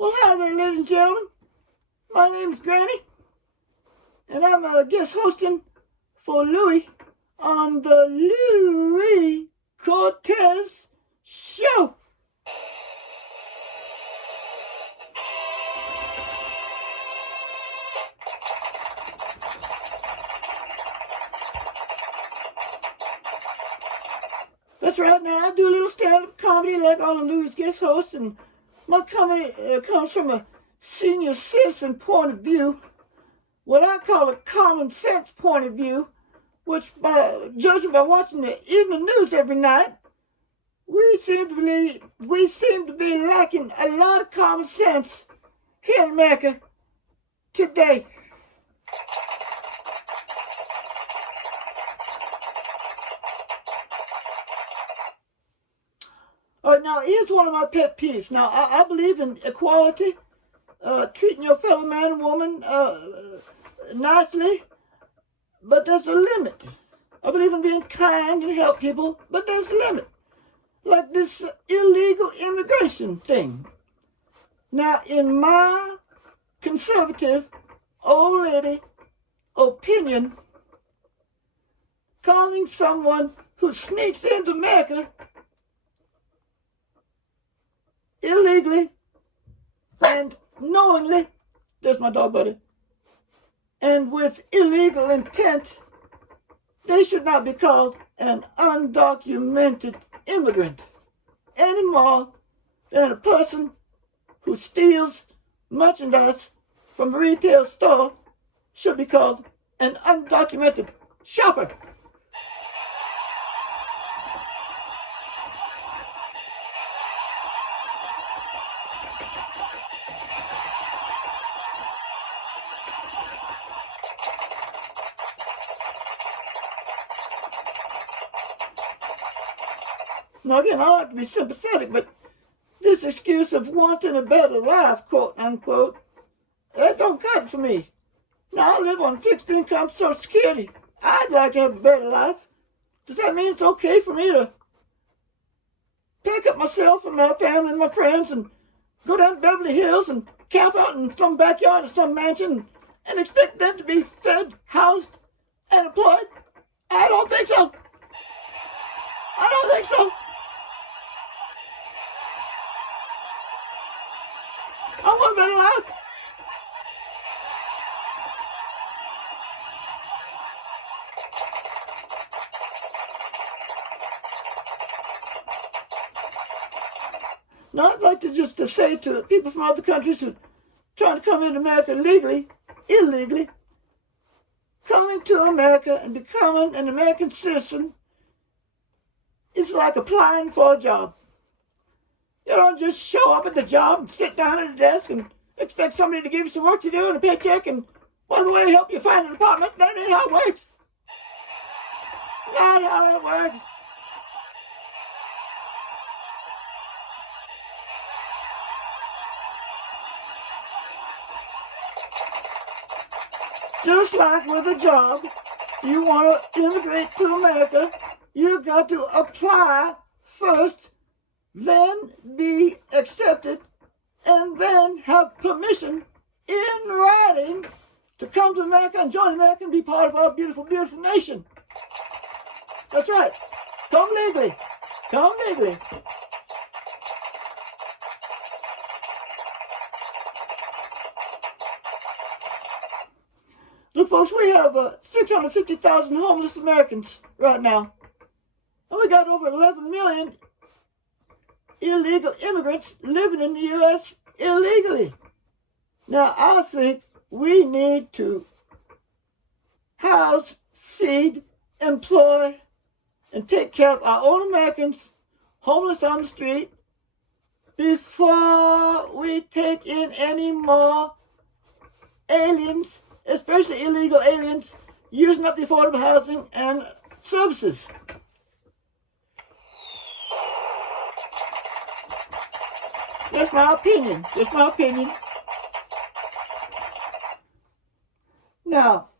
Well, hi there, ladies and gentlemen. My name's Granny, and I'm a guest hosting for Louis on the Louis Cortez Show. That's right. Now, I do a little stand-up comedy like all of Louis' guest hosts, and my comedy comes from a senior citizen point of view, what I call a common sense point of view, which, judging by watching the evening news every night, we seem to be lacking a lot of common sense here in America today. All right, now here's one of my pet peeves. Now I believe in equality, treating your fellow man and woman nicely, but there's a limit. I believe in being kind and help people, but there's a limit. Like this illegal immigration thing. Now, in my conservative old lady opinion, calling someone who sneaks into America illegally and knowingly, there's my dog buddy, and with illegal intent, they should not be called an undocumented immigrant any more than a person who steals merchandise from a retail store should be called an undocumented shopper. Now again, I like to be sympathetic, but this excuse of wanting a better life, quote unquote, that don't cut it for me. Now I live on fixed income Social Security. I'd like to have a better life. Does that mean it's okay for me to pack up myself and my family and my friends and go down to Beverly Hills and camp out in some backyard or some mansion and expect them to be fed, housed, and employed? I don't think so. I don't think so. I want a better life. Now, I'd like to just say to people from other countries who are trying to come into America legally, illegally, coming to America and becoming an American citizen is like applying for a job. You don't just show up at the job and sit down at a desk and expect somebody to give you some work to do and a paycheck and, by the way, help you find an apartment. That ain't how it works. Not how it works. Just like with a job, if you want to immigrate to America, you've got to apply first, then be accepted, and then have permission in writing to come to America and join America and be part of our beautiful, beautiful nation. That's right. Come legally. Come legally. Look, folks, we have 650,000 homeless Americans right now. And we got over 11 million illegal immigrants living in the U.S. illegally. Now, I think we need to house, feed, employ, and take care of our own Americans homeless on the street before we take in any more aliens, especially illegal aliens, using up the affordable housing and services. That's my opinion. That's my opinion. Now,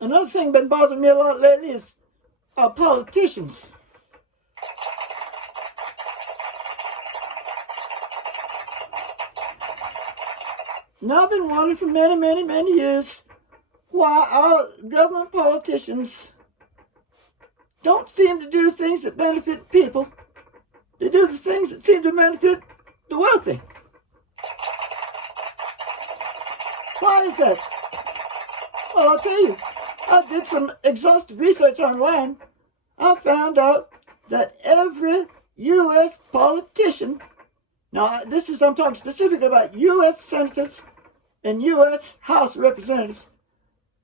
another thing been bothering me a lot lately is our politicians. Now I've been wondering for many, many, many years why our government politicians don't seem to do things that benefit people. They do the things that seem to benefit the wealthy. Why is that? Well, I'll tell you. I did some exhaustive research online. I found out that every U.S. politician, now I'm talking specifically about U.S. senators and U.S. House representatives,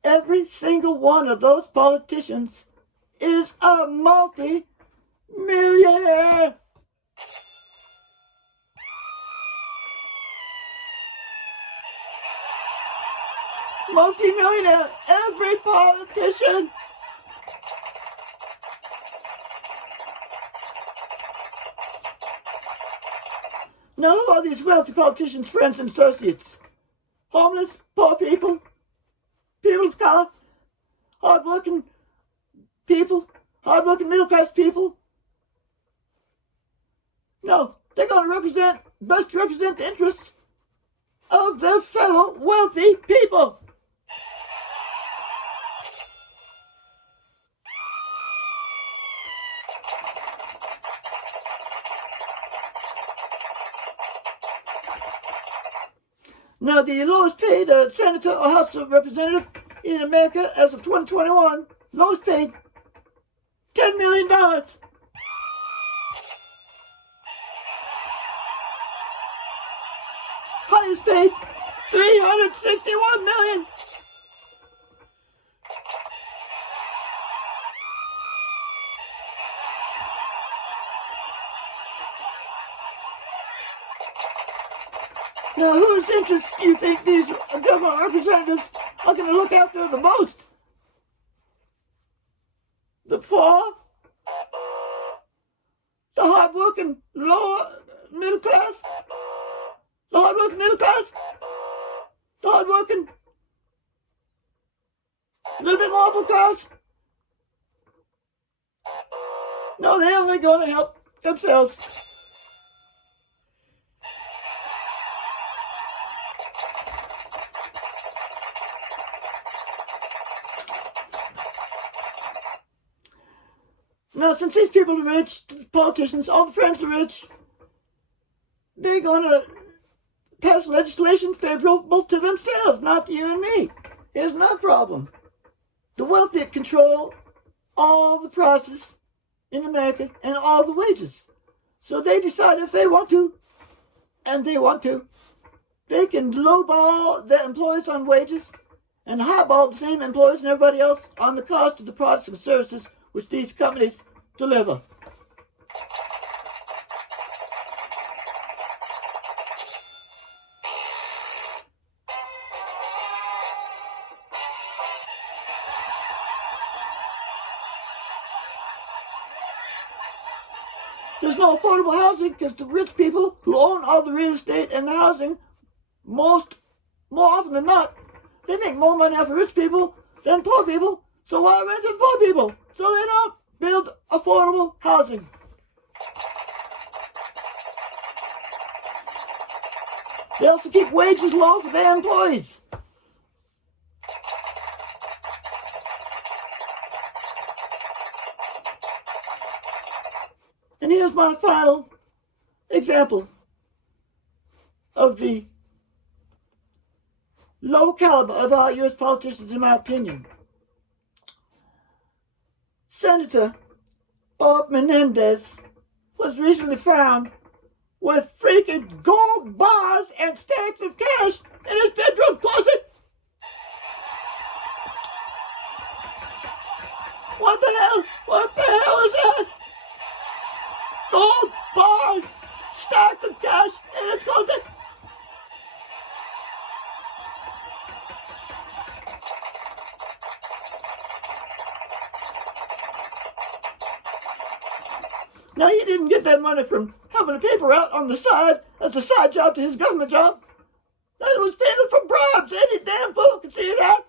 every single one of those politicians is a multi-millionaire. Multi-millionaire, every politician. Now, who are these wealthy politicians' friends and associates? Homeless, poor people, people of color, hardworking people, hardworking middle-class people? No, they're going to best represent the interests of their fellow wealthy people. Now, the lowest paid senator or House representative in America as of 2021, lowest paid $10 million. Highest paid $361 million. Now, whose interests do you think these government representatives are going to look after the most? The poor? The hardworking lower middle class? The hardworking middle class? The hardworking little bit more upper class? No, they're only going to help themselves. Now, since these people are rich, the politicians, all the friends are rich, they're going to pass legislation favorable to themselves, not to you and me. Here's another problem. The wealthy control all the prices in America and all the wages. So they decide if they want to, and they want to, they can lowball their employees on wages and highball the same employees and everybody else on the cost of the products and services which these companies deliver. There's no affordable housing because the rich people who own all the real estate and the housing, more often than not, they make more money off of rich people than poor people. So why rent to the poor people? So they don't build affordable housing. They also keep wages low for their employees. And here's my final example of the low caliber of our U.S. politicians, in my opinion. Senator Bob Menendez was recently found with freaking gold bars and stacks of cash in his bedroom closet. What the hell? What the hell is that? Gold bars, stacks of cash in his closet. Now, he didn't get that money from having a paper out on the side as a side job to his government job. That was payment for bribes. Any damn fool can see that.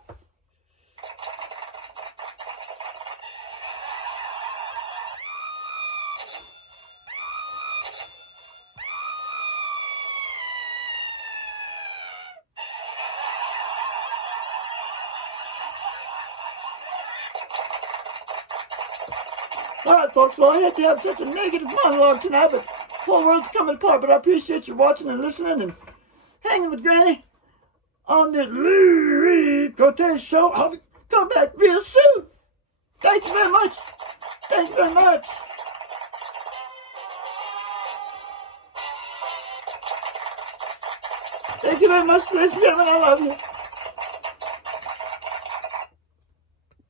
All right, folks. Well, I hate to have such a negative monologue tonight, but the whole world's coming apart. But I appreciate you watching and listening and hanging with Granny on the Lee Cortez show. I'll be come back real soon. Thank you very much. Thank you very much. Thank you very much, ladies and gentlemen. I love you.